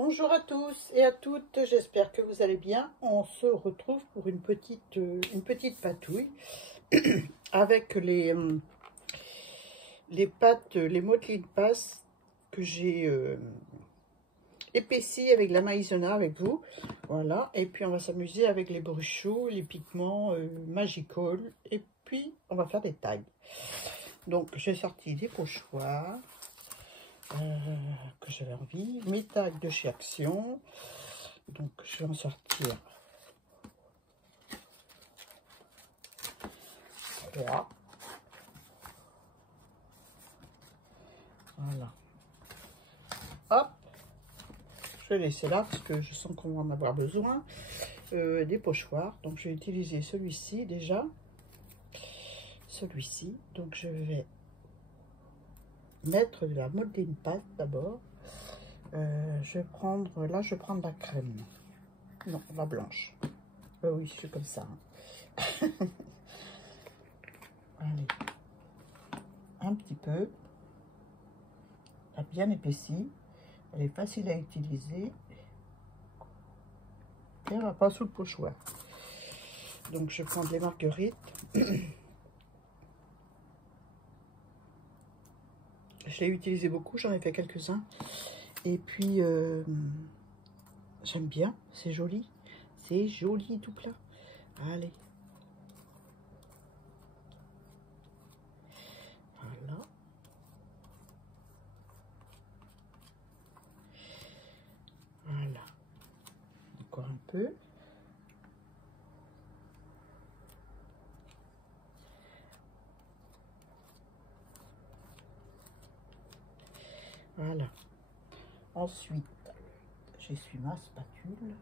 Bonjour à tous et à toutes, j'espère que vous allez bien. On se retrouve pour une petite patouille avec les pâtes, les modelines passes que j'ai épaissies avec la maïzena avec vous. Voilà, et puis on va s'amuser avec les bruchos, les pigments Magical, et puis on va faire des tailles. Donc j'ai sorti des pochoirs. Que j'avais envie, mes tags de chez Action, donc je vais en sortir 3. Voilà, hop, je vais laisser là parce que je sens qu'on va en avoir besoin. Des pochoirs, donc je vais utiliser celui-ci déjà, celui-ci, donc je vais mettre de la modeline pâte d'abord. Je vais prendre, là je vais prendre la crème, non, la blanche. Oui, c'est comme ça. Allez, un petit peu, elle a bien épaissi, elle est facile à utiliser et elle va pas sous le pochoir. Donc je prends des marguerites. Je l'ai utilisé beaucoup, j'en ai fait quelques-uns. Et puis, j'aime bien, c'est joli. C'est joli tout plat. Allez. Voilà. Voilà. Encore un peu. Voilà. Ensuite, j'essuie ma spatule.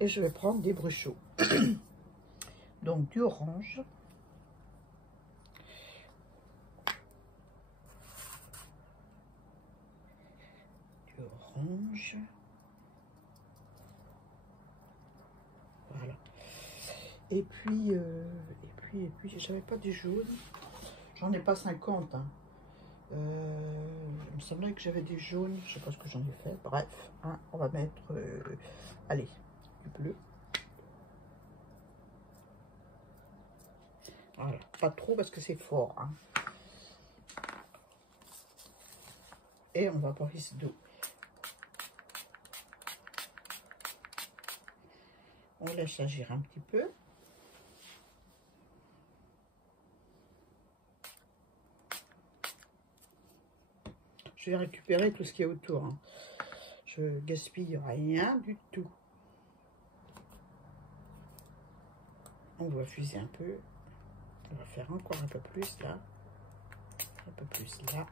Et je vais prendre des bruchos. Donc du orange. Du orange. Voilà. Et puis, j'avais pas du jaune. J'en ai pas 50. Hein. Il me semblait que j'avais des jaunes, je sais pas ce que j'en ai fait. Bref, hein, on va mettre, allez, du bleu. Voilà, pas trop parce que c'est fort. Hein. Et on va porter d'eau. On laisse agir un petit peu. Je vais récupérer tout ce qui est autour. Hein. Je gaspille rien du tout. On va fuser un peu. On va faire encore un peu plus là. Un peu plus là.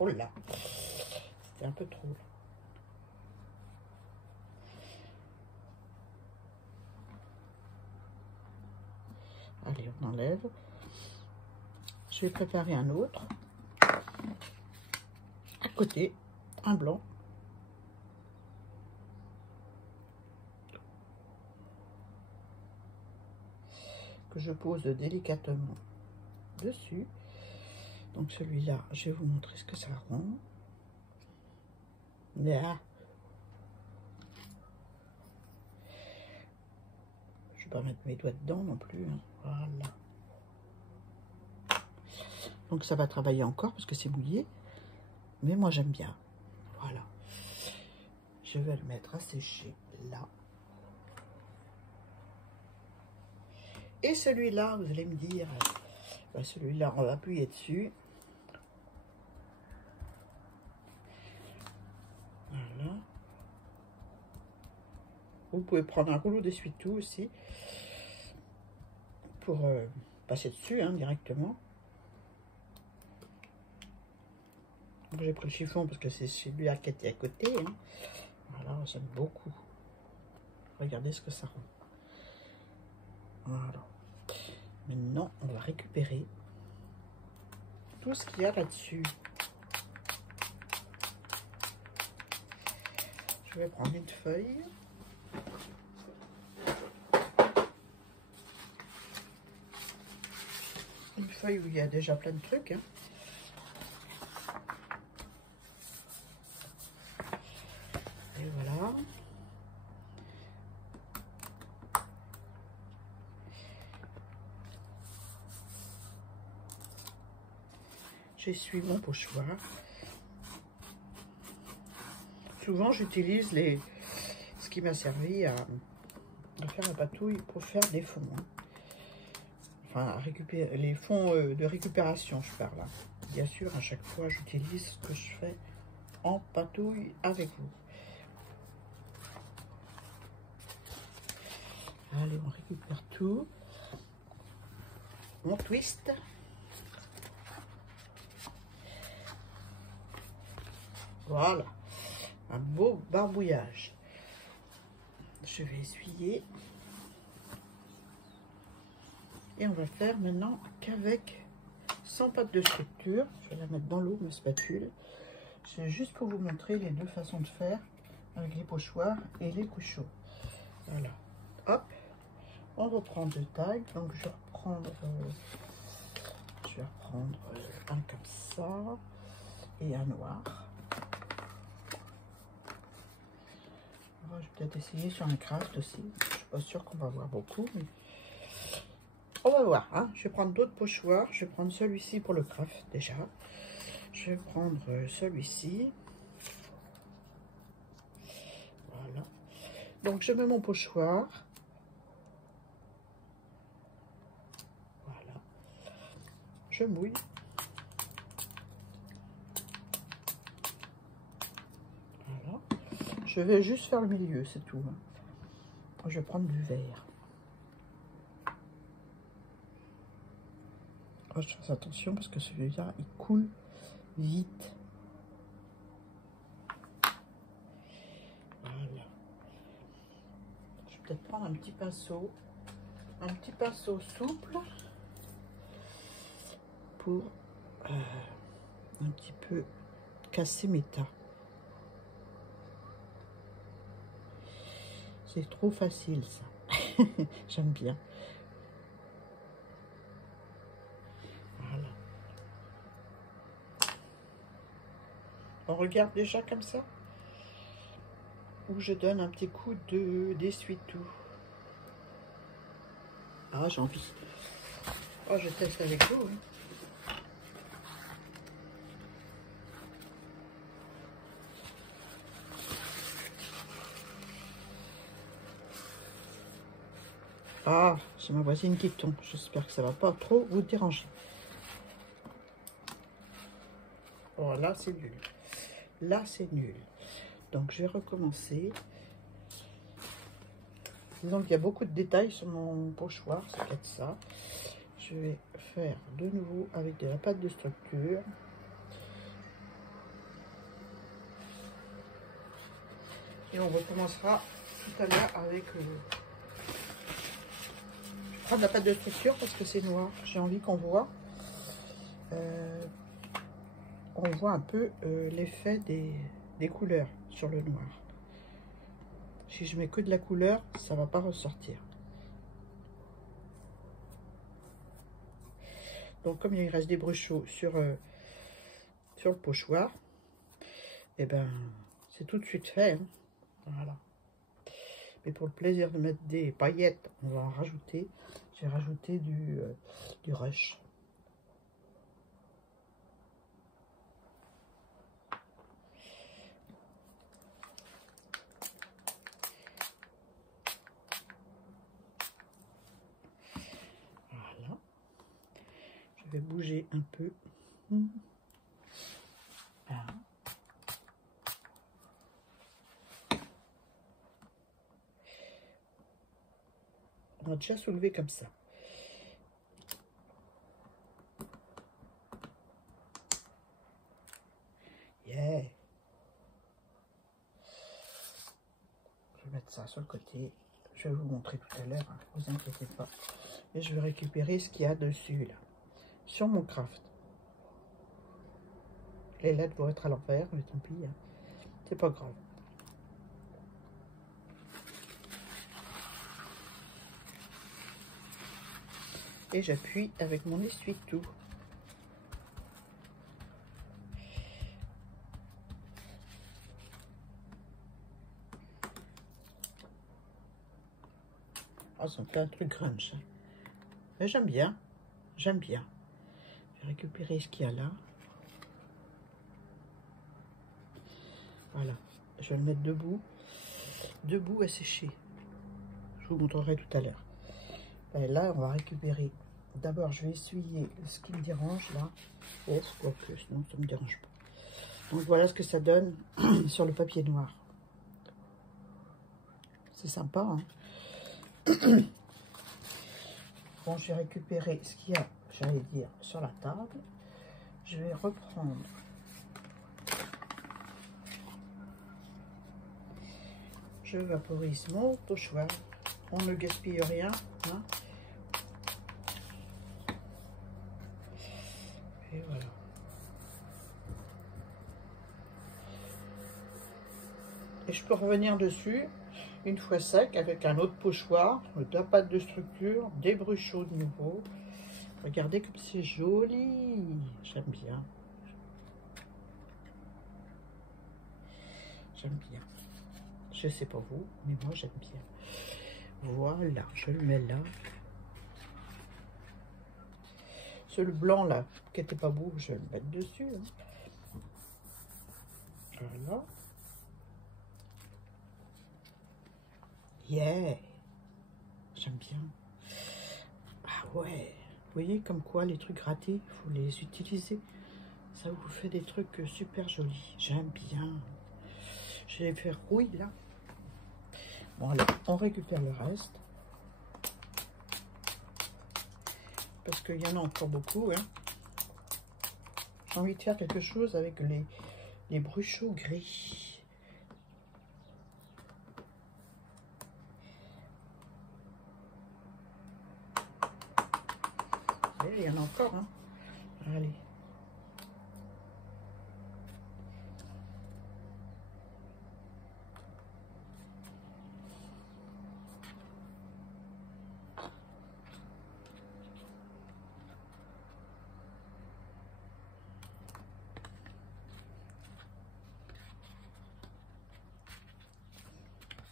Oh là. C'était un peu trop. Allez, on enlève. Je vais préparer un autre. À côté, un blanc. Que je pose délicatement dessus. Donc celui-là, je vais vous montrer ce que ça rend. Là. Je ne vais pas mettre mes doigts dedans non plus. Hein. Voilà. Donc ça va travailler encore parce que c'est mouillé. Mais moi j'aime bien. Voilà. Je vais le mettre à sécher là. Et celui-là, vous allez me dire, ben celui-là, on va appuyer dessus. Voilà. Vous pouvez prendre un rouleau d'essuie-tout aussi pour passer dessus hein, directement. J'ai pris le chiffon parce que c'est celui-là qui était à côté. Hein. Voilà, j'aime beaucoup. Regardez ce que ça rend. Voilà. Maintenant, on va récupérer tout ce qu'il y a là-dessus. Je vais prendre une feuille. Une feuille où il y a déjà plein de trucs. Hein. j'essuie mon pochoir. Souvent, j'utilise ce qui m'a servi à faire la patouille pour faire des fonds. Hein. Enfin, à récupérer les fonds de récupération, je parle. Là. Bien sûr, à chaque fois, j'utilise ce que je fais en patouille avec vous. Allez, on récupère tout. On twist. Voilà. Un beau barbouillage. Je vais essuyer. Et on va faire maintenant qu'avec, sans pâte de structure. Je vais la mettre dans l'eau, ma spatule. C'est juste pour vous montrer les deux façons de faire avec les pochoirs et les couchots. Voilà. Hop. On reprend deux tailles. Donc je vais reprendre un comme ça et un noir. Je vais peut-être essayer sur un craft aussi. Je suis pas sûre qu'on va voir beaucoup, mais on va voir. Hein. Je vais prendre d'autres pochoirs. Je vais prendre celui-ci pour le craft déjà. Je vais prendre celui-ci. Voilà. Donc je mets mon pochoir. Voilà. Je mouille. Voilà. Je vais juste faire le milieu, c'est tout. Hein. Je vais prendre du verre. Oh, je fais attention parce que celui-là, il coule vite. Voilà. Je vais peut-être prendre un petit pinceau souple pour un petit peu casser mes tas. C'est trop facile ça. J'aime bien. Voilà. On regarde déjà comme ça. Ou je donne un petit coup d'essuie-tout. Ah, j'ai envie. Oh, je teste avec vous. Hein. Ah, c'est ma voisine qui tombe. J'espère que ça va pas trop vous déranger. Oh, là, c'est nul. Là, c'est nul. Donc, je vais recommencer. Donc, il y a beaucoup de détails sur mon pochoir. C'est peut-être ça. Je vais faire de nouveau avec de la pâte de structure. Et on recommencera tout à l'heure avec... je prends de la pâte de structure parce que c'est noir. J'ai envie qu'on voit. On voit un peu l'effet des couleurs sur le noir. Si je mets que de la couleur, ça va pas ressortir. Donc comme il reste des bruchots sur le pochoir, et ben c'est tout de suite fait. Hein. Voilà. Mais pour le plaisir de mettre des paillettes, on va en rajouter. J'ai rajouté du rush. Voilà. Je vais bouger un peu. Voilà. On va déjà soulever comme ça. Yeah. Je vais mettre ça sur le côté. Je vais vous montrer tout à l'heure, hein, ne vous inquiétez pas. Et je vais récupérer ce qu'il y a dessus, là, sur mon craft. Les lettres vont être à l'envers, mais tant pis, hein. C'est pas grave. Et j'appuie avec mon essuie-tout. Oh, ça me fait un truc grunge. Mais j'aime bien. J'aime bien. Je vais récupérer ce qu'il y a là. Voilà, je vais le mettre debout à sécher. Je vous montrerai tout à l'heure. Et là, on va récupérer. D'abord, je vais essuyer ce qui me dérange là. Oh, quoi que, sinon ça ne me dérange pas. Donc voilà ce que ça donne sur le papier noir. C'est sympa, hein. Bon, je vais récupérer ce qu'il y a, j'allais dire, sur la table. Je vais reprendre je vaporise mon pochoir. On ne gaspille rien, hein. Et voilà. Et je peux revenir dessus une fois sec avec un autre pochoir, de la pâte de structure, des bruchots de nouveau. Regardez comme c'est joli, j'aime bien. J'aime bien. Je sais pas vous, mais moi j'aime bien. Voilà, je le mets là. Ce blanc là, qui était pas beau, je vais le mettre dessus. Hein. Voilà. Yeah, j'aime bien. Ah ouais, vous voyez comme quoi les trucs ratés, il faut les utiliser. Ça vous fait des trucs super jolis. J'aime bien. Je vais les faire rouiller là. Bon allez, on récupère le reste. Parce qu'il y en a encore beaucoup. Hein. J'ai envie de faire quelque chose avec les bruchots gris. Il y en a encore, hein. Allez.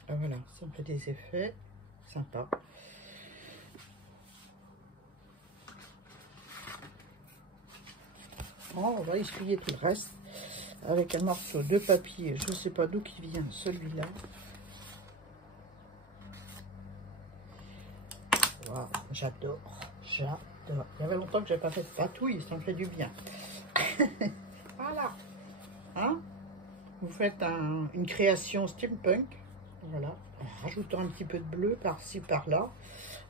Ah, voilà, ça me fait des effets sympas. Bon, on va essuyer tout le reste avec un morceau de papier. Je ne sais pas d'où qui vient celui-là. Wow, j'adore, j'adore. Il y avait longtemps que je n'avais pas fait de patouille, ça me fait du bien. Voilà. Hein? Vous faites une création steampunk. Voilà. En rajoutant un petit peu de bleu par-ci, par-là.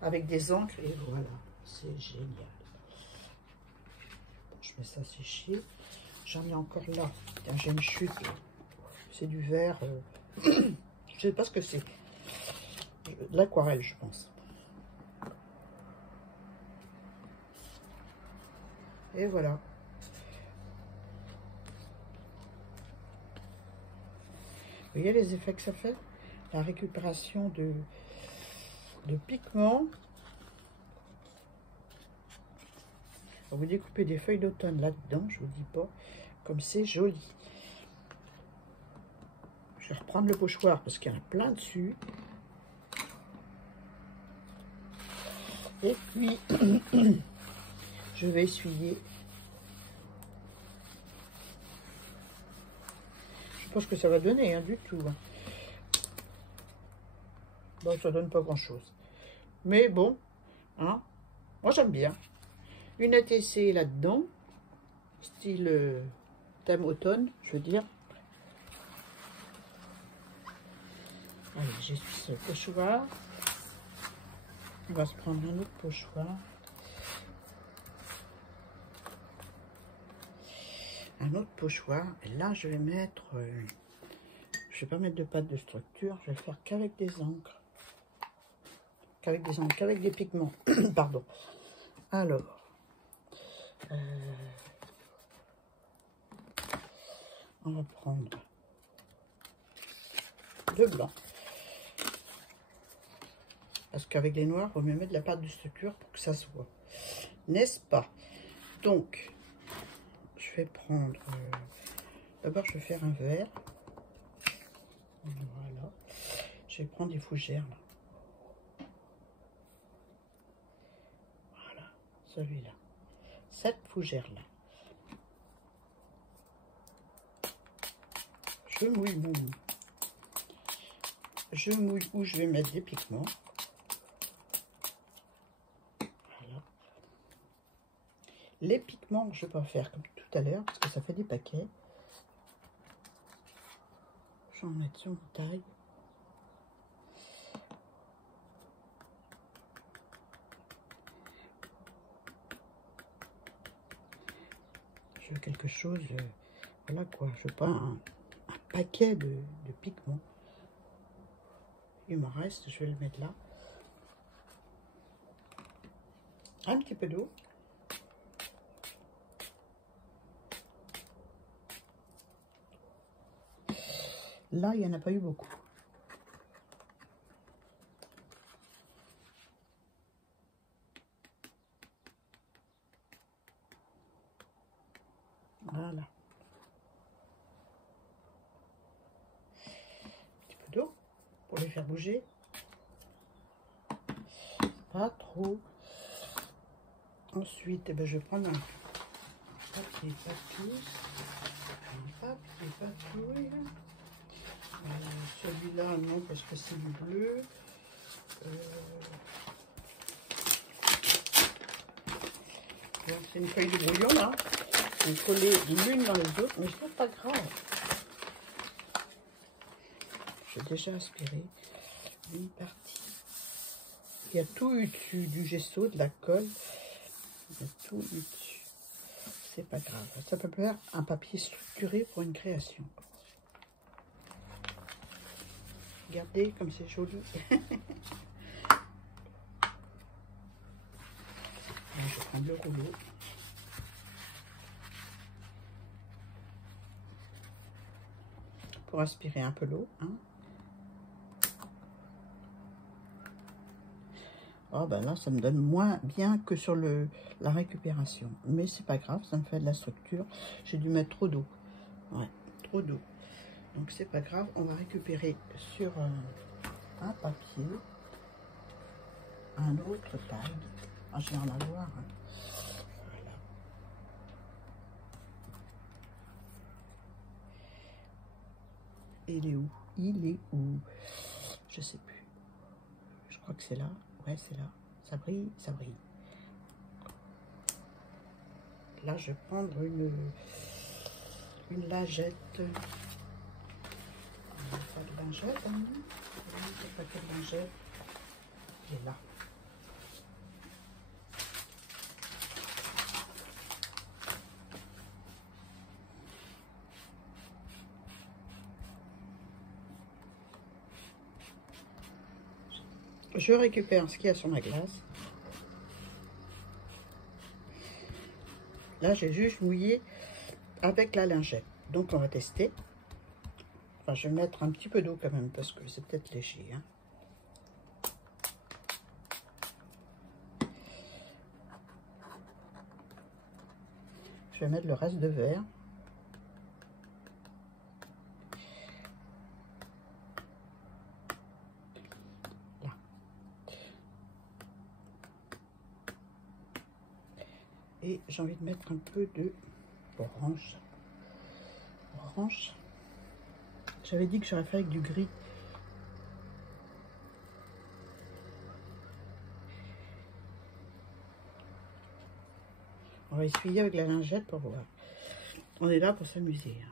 Avec des encres. Et voilà. C'est génial. Je mets ça sécher. J'en ai encore là. J'ai une chute. C'est du verre. Je sais pas ce que c'est. De l'aquarelle, je pense. Et voilà. Vous voyez les effets que ça fait? La récupération de pigments. Vous découpez des feuilles d'automne là-dedans, je vous dis pas, comme c'est joli. Je vais reprendre le pochoir parce qu'il y en a plein dessus. Et puis, je vais essuyer. Je sais pas ce que ça va donner, hein, du tout. Hein. Bon, ça donne pas grand-chose. Mais bon, hein, moi j'aime bien. Une ATC là-dedans, style thème automne, je veux dire. Allez, j'essuie ce pochoir. On va se prendre un autre pochoir. Un autre pochoir. Et là, je vais mettre... je vais pas mettre de pâte de structure. Je vais faire qu'avec des encres. Qu'avec des encres, qu'avec des pigments. Pardon. Alors... on va prendre le blanc. Parce qu'avec les noirs, il vaut mieux mettre de la pâte de structure pour que ça se voit. N'est-ce pas? Donc, je vais prendre... d'abord, je vais faire un vert. Voilà. Je vais prendre des fougères, là. Voilà, celui-là. Cette fougère-là. je mouille où je vais mettre des pigments. Voilà. Les pigments, je vais pas faire comme tout à l'heure parce que ça fait des paquets. Je vais en mettre sur une taille. Je veux quelque chose, voilà quoi, je veux pas un paquet de pigments. Il me reste, je vais le mettre là. Un petit peu d'eau. Là, il n'y en a pas eu beaucoup. Voilà. Un petit peu d'eau pour les faire bouger. Pas trop. Ensuite, eh ben, je vais prendre un papier patouille. Celui-là, non, parce que c'est du bleu. C'est une feuille de brouillon, là. On peut coller l'une dans les autres, mais c'est pas grave. J'ai déjà aspiré une partie. Il y a tout eu dessus, du gesso, de la colle. Il y a tout eu dessus. C'est pas grave. Ça peut faire un papier structuré pour une création. Regardez comme c'est joli. Je vais prendre le rouleau. Pour aspirer un peu l'eau. Hein. Oh ben là, ça me donne moins bien que sur la récupération. Mais c'est pas grave, ça me fait de la structure. J'ai dû mettre trop d'eau. Ouais, trop d'eau. Donc c'est pas grave, on va récupérer sur un papier un autre tag. Ah, je vais en avoir. Hein. Voilà. Et il est où? Il est où? Je sais plus. Je crois que c'est là. Ouais, c'est là. Ça brille, ça brille. Là, je vais prendre une lingette. Pas de lingette, hein. C'est pas de lingette. Il est là. Je récupère ce qu'il y a sur ma glace. Là, j'ai juste mouillé avec la lingette. Donc, on va tester. Enfin, je vais mettre un petit peu d'eau quand même parce que c'est peut-être léger. Hein. Je vais mettre le reste de verre. Là. Et j'ai envie de mettre un peu de orange. Orange. J'avais dit que j'aurais fait avec du gris. On va essuyer avec la lingette pour voir. On est là pour s'amuser. Hein.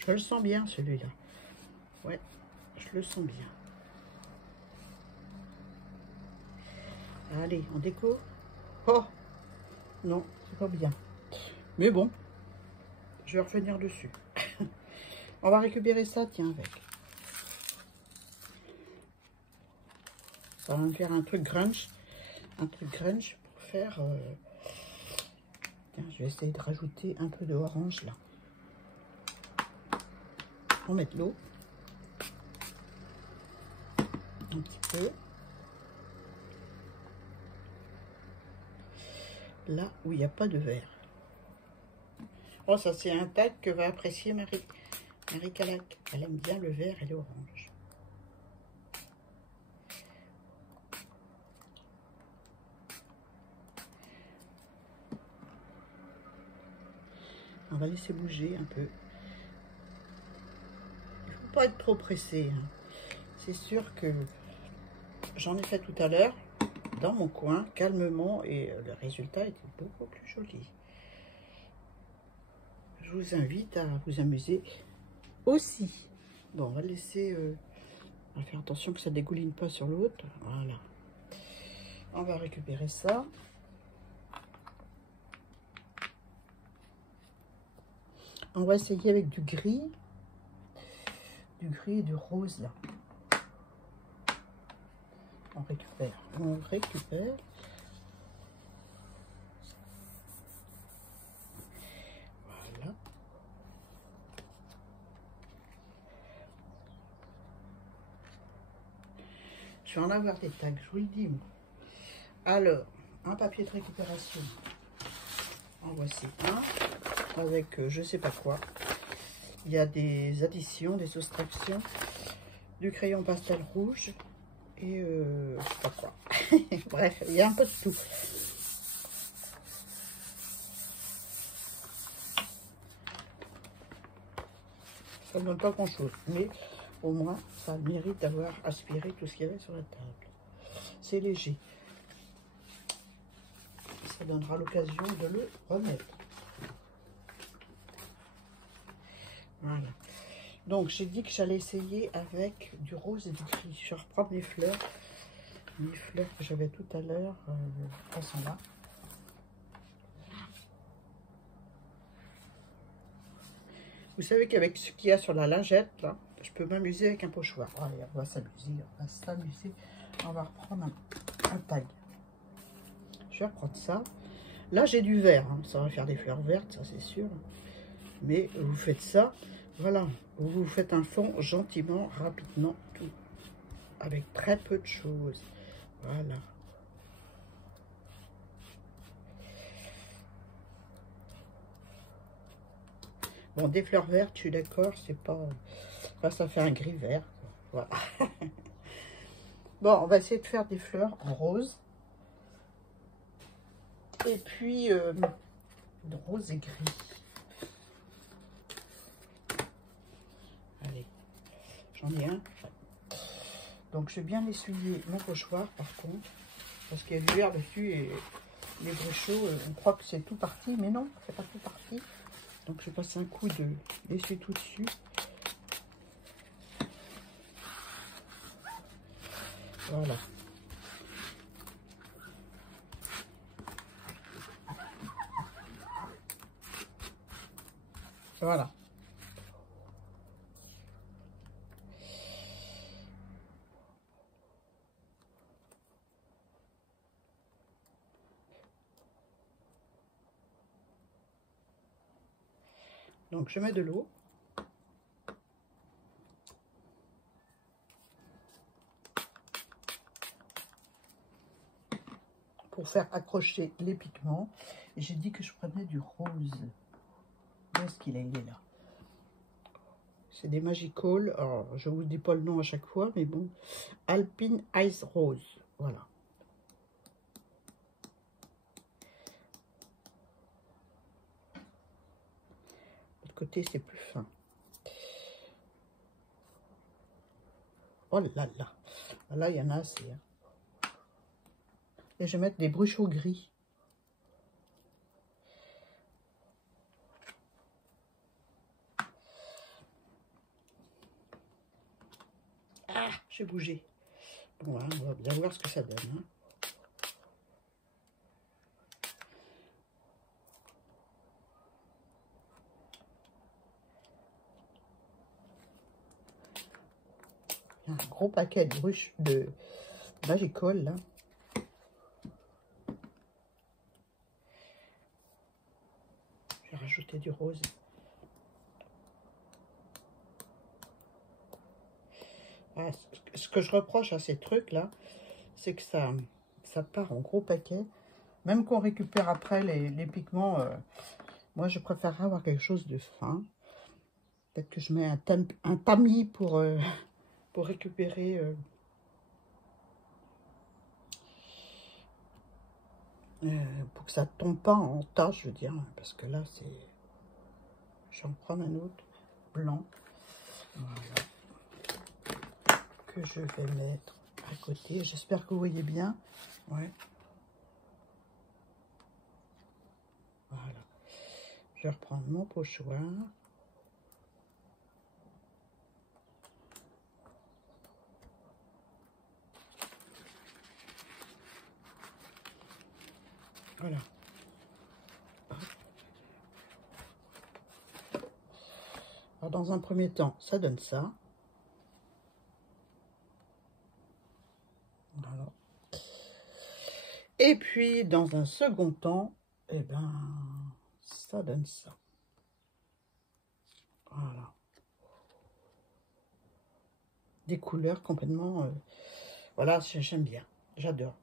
Je le sens bien celui-là. Ouais, je le sens bien. Allez, on déco. Oh non, c'est pas bien. Mais bon, je vais revenir dessus. On va récupérer ça, tiens, avec. Ça va me faire un truc grunge. Un truc grunge pour faire... Tiens, je vais essayer de rajouter un peu d'orange, là. On va mettre l'eau. Un petit peu. Là où il n'y a pas de verre. Oh, ça c'est un tag que va apprécier Marie Calac. Elle aime bien le vert et l'orange. va laisser bouger un peu. Il ne faut pas être trop pressé. Hein. C'est sûr que j'en ai fait tout à l'heure dans mon coin, calmement, et le résultat était beaucoup plus joli. Je vous invite à vous amuser aussi. Bon, on va laisser... on va faire attention que ça ne dégouline pas sur l'autre. Voilà. On va récupérer ça. On va essayer avec du gris et du rose là. On récupère. Voilà. Je vais en avoir des tags, je vous le dis. Moi. Alors, un papier de récupération. En voici un avec je sais pas quoi. Il y a des additions, des soustractions, du crayon pastel rouge et je sais pas quoi. Bref, il y a un peu de tout. Ça ne donne pas grand chose, mais au moins ça a le mérite d'avoir aspiré tout ce qu'il y avait sur la table. C'est léger. Ça donnera l'occasion de le remettre. Voilà. Donc j'ai dit que j'allais essayer avec du rose et du gris. Je vais reprendre les fleurs que j'avais tout à l'heure. Elles sont là. Vous savez qu'avec ce qu'il y a sur la lingette, là, je peux m'amuser avec un pochoir. Allez, on va s'amuser. On va reprendre un tag. Je vais reprendre ça. Là, j'ai du vert. Hein. Ça va faire des fleurs vertes, ça c'est sûr. Mais vous faites ça, voilà. Vous faites un fond gentiment, rapidement, tout. Avec très peu de choses. Voilà. Bon, des fleurs vertes, je suis d'accord, c'est pas... Enfin, ça fait un gris vert. Voilà. Bon, on va essayer de faire des fleurs en rose. Et puis, de rose et gris. Allez, j'en ai un. Donc, je vais bien essuyer mon pochoir, par contre. Parce qu'il y a du verre dessus et les bréchauds, on croit que c'est tout parti. Mais non, c'est pas tout parti. Donc, je passe un coup d'essuie-tout dessus. Voilà. Voilà. Donc, je mets de l'eau. Pour faire accrocher les pigments. Et j'ai dit que je prenais du rose. Où est-ce qu'il est? Il est là. C'est des Magical. Alors, je vous dis pas le nom à chaque fois, mais bon. Alpine Ice Rose. Voilà. De l'autre côté, c'est plus fin. Oh là là. Là, il y en a assez. Hein. Et je vais mettre des bruchaux gris. Ah, j'ai bougé. Bon, voilà, on va bien voir ce que ça donne. Hein. Il y a un gros paquet de Magical, là. Je vais rajouter du rose. Ah, ce que je reproche à ces trucs-là, c'est que ça part en gros paquet. Même qu'on récupère après les pigments, moi je préfère avoir quelque chose de fin. Peut-être que je mets un tamis pour récupérer pour que ça tombe pas en tas, je veux dire, parce que là c'est... vais en prendre un autre blanc. Voilà. Que je vais mettre à côté. J'espère que vous voyez bien. Ouais. Voilà. Je vais reprendre mon pochoir. Voilà. Alors, dans un premier temps, ça donne ça. Voilà. Et puis, dans un second temps, eh ben, ça donne ça. Voilà. Des couleurs complètement... voilà, j'aime bien. J'adore.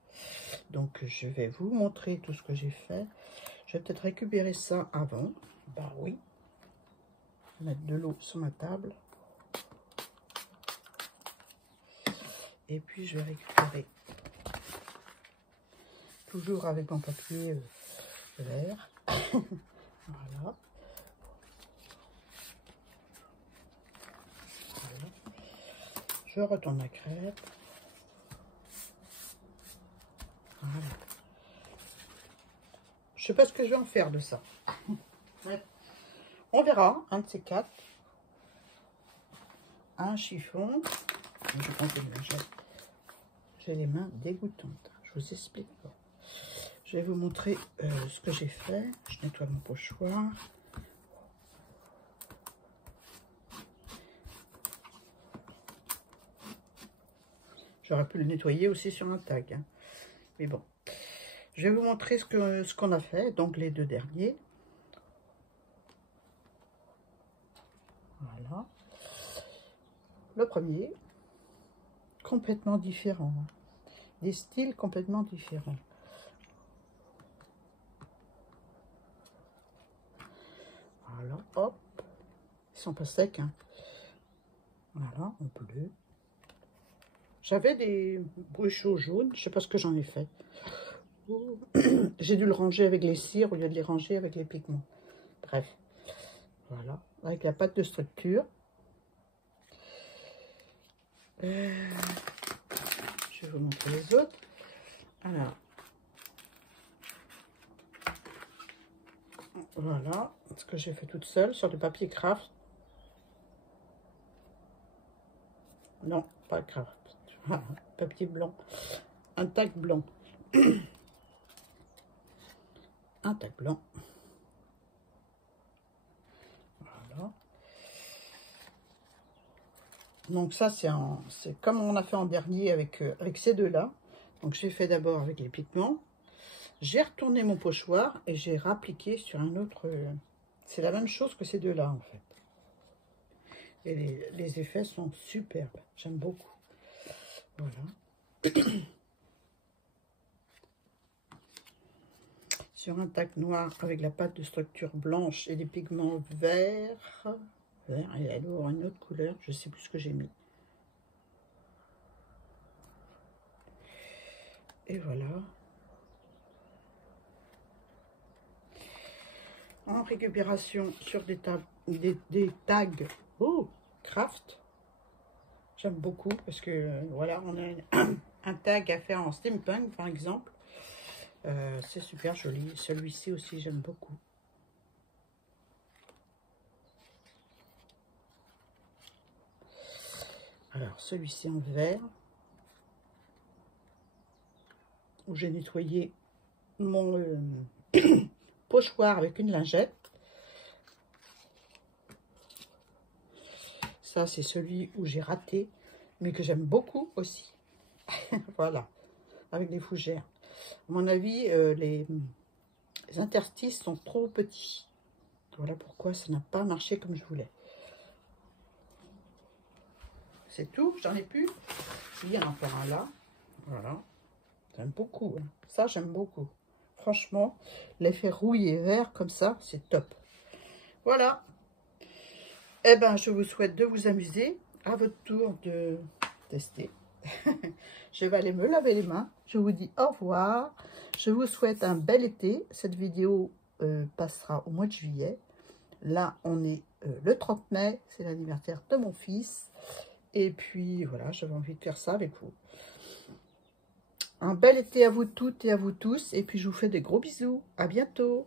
Donc, je vais vous montrer tout ce que j'ai fait. Je vais peut-être récupérer ça avant. Bah oui. Je vais mettre de l'eau sur ma table. Et puis, je vais récupérer, toujours avec mon papier vert. Voilà. Voilà. Je retourne la crêpe. Voilà. Je sais pas ce que je vais en faire de ça. Ouais. On verra, un de ces quatre. Un chiffon. Je pense que j'ai les mains dégoûtantes. Je vous explique. Je vais vous montrer ce que j'ai fait. Je nettoie mon pochoir. J'aurais pu le nettoyer aussi sur un tag. Hein. Mais bon. Je vais vous montrer ce qu'on a fait. Donc les deux derniers. Voilà. Le premier. Complètement différent. Des styles complètement différents. Voilà, hop. Ils sont pas secs. Hein. Voilà, en bleu. J'avais des bruchots jaunes. Je sais pas ce que j'en ai fait. J'ai dû le ranger avec les cires au lieu de les ranger avec les pigments. Bref. Voilà. Avec la pâte de structure. Je vais vous montrer les autres. Alors. Voilà. Ce que j'ai fait toute seule sur le papier craft. Non, pas craft. Papier blanc. Un tag blanc. Un tag blanc. Voilà. Donc ça, c'est comme on a fait en dernier avec ces deux-là. Donc j'ai fait d'abord avec les pigments. J'ai retourné mon pochoir et j'ai rappliqué sur un autre. C'est la même chose que ces deux-là en fait. Et les effets sont superbes. J'aime beaucoup. Voilà. Sur un tac noir avec la pâte de structure blanche et des pigments verts. Vert, et elle aura une autre couleur. Je ne sais plus ce que j'ai mis. Et voilà. En récupération sur des tags craft. J'aime beaucoup parce que voilà, on a un tag à faire en steampunk par exemple. C'est super joli. Celui-ci aussi, j'aime beaucoup. Alors, celui-ci en vert. Où j'ai nettoyé mon pochoir avec une lingette. Ça, c'est celui où j'ai raté, mais que j'aime beaucoup aussi. Voilà, avec les fougères. À mon avis, les interstices sont trop petits. Voilà pourquoi ça n'a pas marché comme je voulais. C'est tout, j'en ai plus. Il y en a encore un là. Voilà, j'aime beaucoup. Hein. Ça, j'aime beaucoup. Franchement, l'effet rouille et vert comme ça, c'est top. Voilà. Eh ben, je vous souhaite de vous amuser. À votre tour de tester. Je vais aller me laver les mains. Je vous dis au revoir. Je vous souhaite un bel été. Cette vidéo passera au mois de juillet. Là, on est le 30 mai, c'est l'anniversaire de mon fils. Et puis voilà, j'avais envie de faire ça avec vous. Un bel été à vous toutes et à vous tous. Et puis je vous fais des gros bisous. À bientôt.